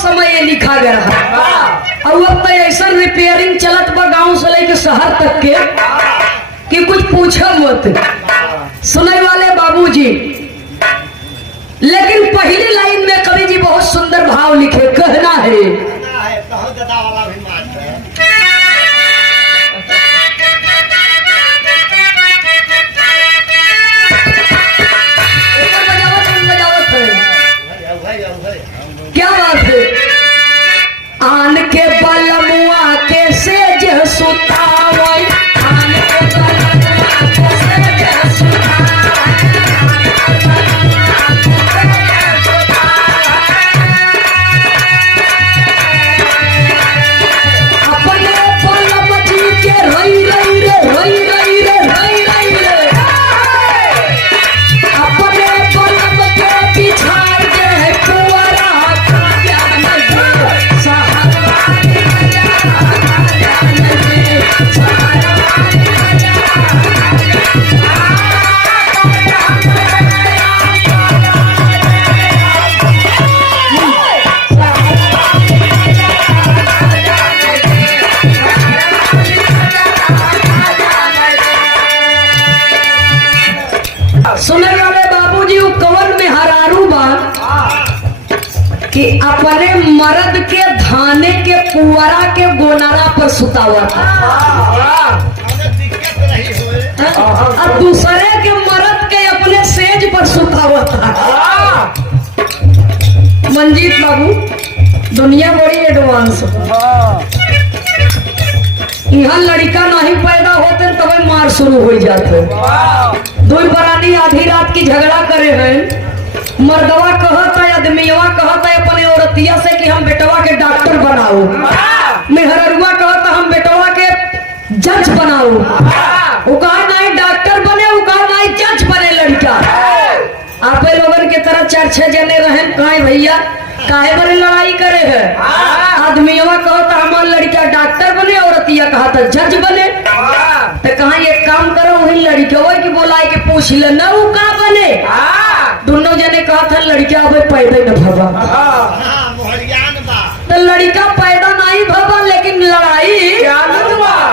समय ये लिखा गया है। और अब तो ऐसा रिपेयरिंग चलत बा गांव से लेके शहर तक के कि कुछ पूछो मत सुनने वाले बाबूजी। लेकिन पहली लाइन में कवि जी बहुत सुंदर भाव लिखे, कहना है क्या बात है। आन के बलमुआ के सेज सुतावई, आन के बलमुआ के सेज सुतावई, अपने बलम जी के रई रई रे रई रई रे रई रई रे, अपने बलम के बिछाई दे है कुंवरा सुने वाले बाबूजी वो कवन में हरारू बा कि अपने मर्द के धाने के पुअरा के गोनारा पर सुतावा था और दूसरे के मर्द के अपने सेज पर सुतावा था। मंजीत बाबू दुनिया बड़ी एडवांस, यहाँ लड़का नहीं पैदा होते तब मार शुरू हो जाते। दो बरानी आधी रात की झगड़ा करे हैं, मर्दवा कहता है आदमीवा कहता है अपने औरतिया से कि हम बेटवा के डॉक्टर बनाओ, मेहररुआ कहता हम बेटवा के जज बनाओ। वो कहा नहीं डॉक्टर बने, वो कहा नहीं जज बने लड़का। आप लोगन के तरह 4-6 जने रहे कहे भैया काहे बने लड़ाई करे है। आदमीवा कहता हमार लड़का डॉक्टर बने, औरतिया कहता जज बने। तो कहा एक काम करो वही लड़के की बोला के पूछ ले न वो का बने। दोनों जने कहा था लड़का अब पैदा न भवा, तो लड़का पैदा नहीं भवा लेकिन लड़ाई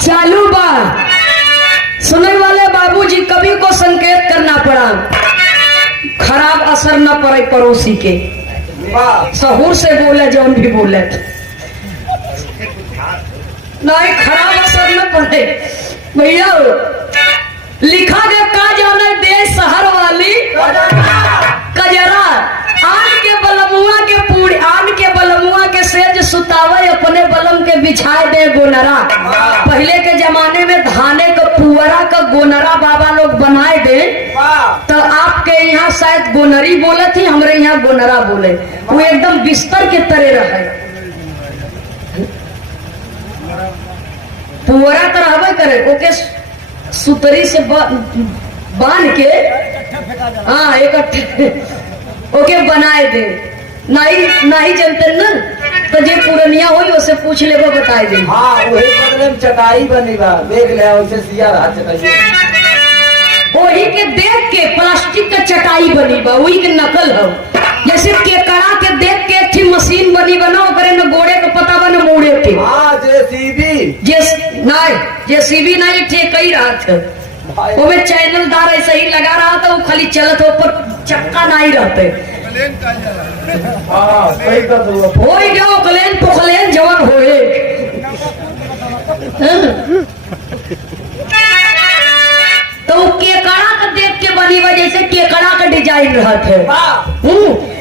चालू बा। सुनने वाले बाबूजी कवि को संकेत करना पड़ा, खराब असर न पड़े पड़ोसी के, सहूर से बोले जौन भी बोले नहीं खराब असर न पड़े। भैया लिखा गया का जाने देश शहर वाली कजरा, आन के बलमुआ के पूरी आन के बलमुआ के सेज सुतावे अपने बलम के बिछाए दे गोनरा। पहले के जमाने में धाने का पुअरा का गोनरा बाबा लोग बनाए दे, तो आपके यहाँ शायद गोनरी बोले थी, हमारे यहाँ गोनरा बोले। वो एकदम बिस्तर के तरह रहे, पुअरा तो रहबे करे, ओके सुतरी से बांध के हाँ इकट्ठे ओके बनाए दे। नहीं जानते न तो जे पुरनिया होई उसे पूछ ले वो बताए दे। हाँ वही बदले में चटाई बनेगा, देख ले वैसे सिया रहा चटाई, वही के देख के प्लास्टिक का चटाई बनी बा, वही के नकल हो। जैसे केकड़ा के देख के अच्छी मशीन बनी बना ओकरे में गोड़े का पता बना मोड़े के। हाँ जेसीबी नहीं ठीक ही रहा था, वो में चैनल दार ऐसे ही लगा रहा था, वो खाली चलत ऊपर चक्का नहीं रहते। हाँ सही कर दो हो गया ओकलेन पोखलेन जवान होए। तो केकड़ा का देख के बनी वजह से केकड़ा का डिजाइन रहते है।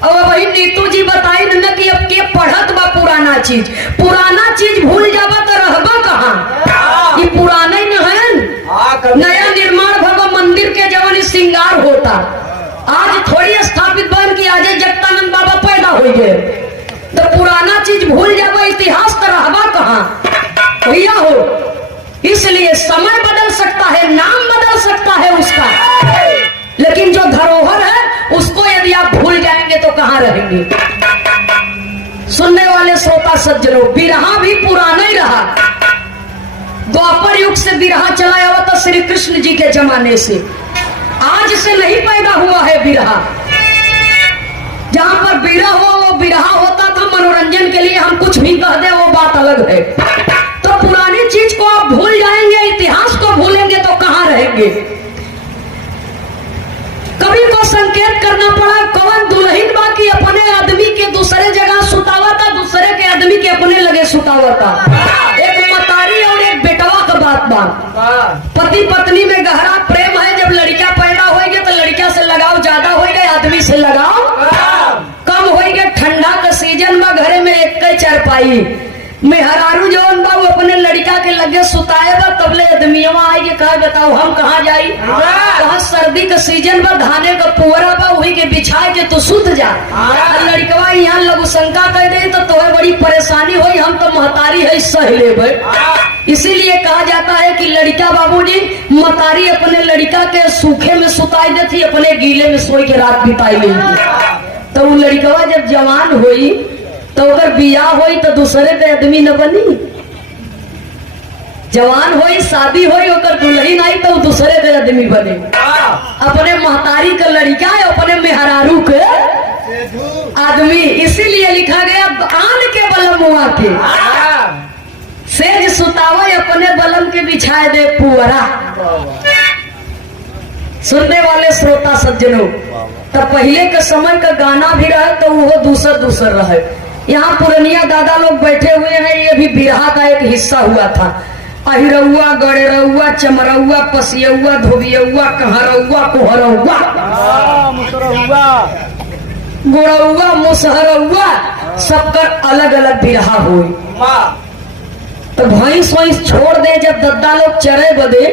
और वही नीतू जी बताई न कि अब के पढ़त बा पुराना चीज भूल जाबा तो रहबा कहाँ। ये पुराना ही न है, नया निर्माण भवा मंदिर के जवानी श्रृंगार होता। आज थोड़ी स्थापित बन की आज जगतानंद बाबा पैदा हो गए, तो पुराना चीज भूल जाबा इतिहास तो रहबा कहाँ भैया हो। इसलिए समय बदल सकता है, नाम बदल सकता है उसका, लेकिन जो धरोहर है उसको यदि आप भूल जाएंगे तो कहाँ रहेंगे। सुनने वाले श्रोता सज्जनों, बिरहा भी पुराना ही रहा। द्वापर युग से बिरहा चलाया हुआ था श्री कृष्ण जी के जमाने से, आज से नहीं पैदा हुआ है बिरहा। जहां पर बिरहा हो वो बिरहा होता था मनोरंजन के लिए हम कुछ भी कह दे वो बात अलग है। तो पुरानी चीज को आप भूल जाएंगे, इतिहास को भूलेंगे तो कहाँ रहेंगे। कभी को संकेत करना पड़ा कौन दुल्हन बा की अपने आदमी के दूसरे जगह सुतावा था, दूसरे के आदमी के अपने लगे सुतावा था। एक मतारी और एक बेटवा का बात बा। पति पत्नी में गहरा प्रेम है, जब लड़का पैदा होगी तो लड़का से लगाव ज्यादा होगा, आदमी से लगाव कम होगा। ठंडा का सीजन में घरे में एक चारपाई मेहरारू जौन बा वो अपने लड़का के लगे सुताए बा, तबले आदमिया आई के कहा बताओ हम कहाँ जाई। कहा सर्दी का सीजन बा, धाने का पुअरा बा, वही के बिछाए के तो सुत जा। लड़कवा यहाँ लघु शंका कर दे तो तुम्हें बड़ी परेशानी हुई, हम तो महतारी है सह ले। इसीलिए कहा जाता है कि लड़का बाबूजी मतारी अपने लड़का के सूखे में सुताई देती, अपने गीले में सोई के रात बिताई लेती। तो वो लड़कवा जब जवान हुई तो अगर बियाह हुई तो दूसरे के आदमी न बनी। जवान हुई शादी हुई अगर दुल्हन आई तो दूसरे के आदमी बने। अपने महतारी का लड़का है, अपने मेहरारू के आदमी। इसीलिए लिखा गया आन के बलम हुआ के सेज सुतावे अपने बलम के बिछाए दे पुअरा। सुनने वाले श्रोता सज्जनों, तो पहले के समय का गाना भी रहे तो वो दूसर रहे। यहाँ पुरनिया दादा लोग बैठे हुए हैं, ये भी बिरहा का एक हिस्सा हुआ था। अहिरौआ, गड़ेरौआ, चमरौआ, पसियौआ, धोबियौआ, कहरौआ, कोहरौआ, गुड़ौआ, मुसहरौआ, सबका अलग अलग बिरहा हुई। तो भैंस वैंस छोड़ दे जब दद्दा लोग चरे बदे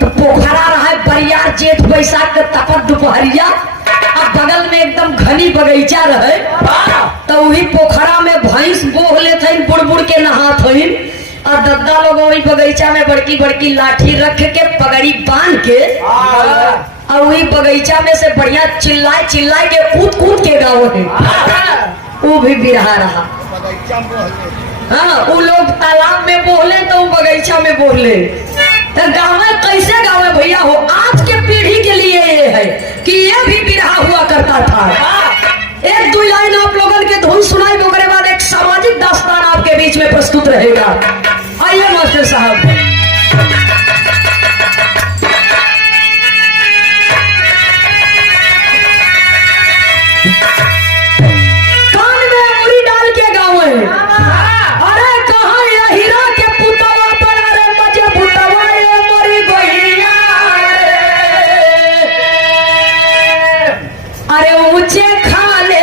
तो पोखरा रहा बरियार जेठ बैसाख के तपत दोपहरिया, अब बगल में एकदम घनी बगीचा रहे तो वही पोखरा में भैंस बोह लेते बुड़ बुड़ के नहात हुई। और दद्दा लोग वही बगीचा में बड़की बड़की लाठी रख के पगड़ी बांध के और वही बगीचा में से बढ़िया चिल्लाए चिल्लाए के कूद कूद के गाँव है। वो भी बिरहा रहा। हाँ, वो लोग तालाब में बोले तो वो बगीचा में बोले। तो गाँव कैसे गाँव भैया हो, आज के पीढ़ी के लिए ये है कि ये भी बिरहा हुआ करता था। एक दो लाइन आप लोगों के धुन सुनाई, उसके बाद एक सामाजिक दास्तान आपके बीच में प्रस्तुत रहेगा। आइए मास्टर साहब। कान में उंगली डाल के गाँव है। अरे कहा ये हीरा के पुतवा पर, अरे मजे पुतवा ये मरी गईया। अरे ऊंचे खाले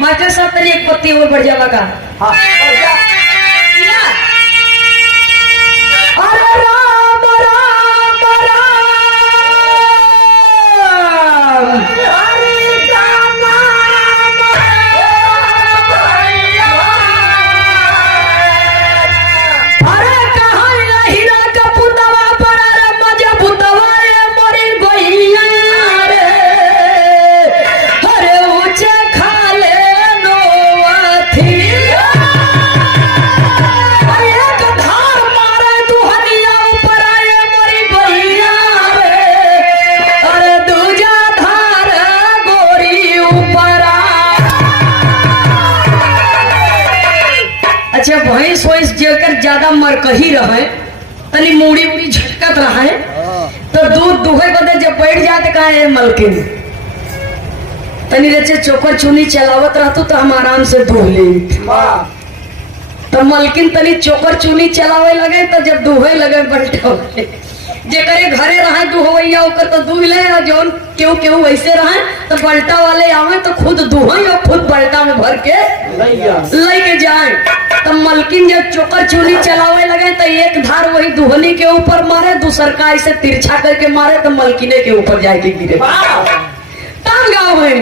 मास्टर साहब तनी एक पत्ती और बढ़ जावा का। अरे राम राम राम, हरि राम अरे कहा हीरा का पुतवा पर, अरे मजे पुतवा ये मरी गईया। अरे ऊंचे खाले अच्छा भैंस वैंस जेकर ज्यादा मरकही रहे तनी मूड़ी उड़ी झटकत रहे तो दूध दुहे बदे जब बैठ जाते कहा है मलकिन तनी रचे चोकर चुनी चलावत रहतू तो हम आराम से दूह ले। तो मलकिन तनी चोकर चुनी चलावे लगे तो जब दुहे लगे बल्टा जेकरे घरे रहे दुहवैया ओकर तो दूह ले, जौन केहू केहू वैसे रहे तो बल्टा वाले आवे तो खुद दुहे और खुद बल्टा में भर के लेके जाए। तो मलकिन जब चोकर चुनी चलावे लगे तो एक धार वही दुहनी के ऊपर मारे, दूसर का ऐसे तिरछा करके मारे तो मलकिने के ऊपर जाके गिरे। टांगा हुए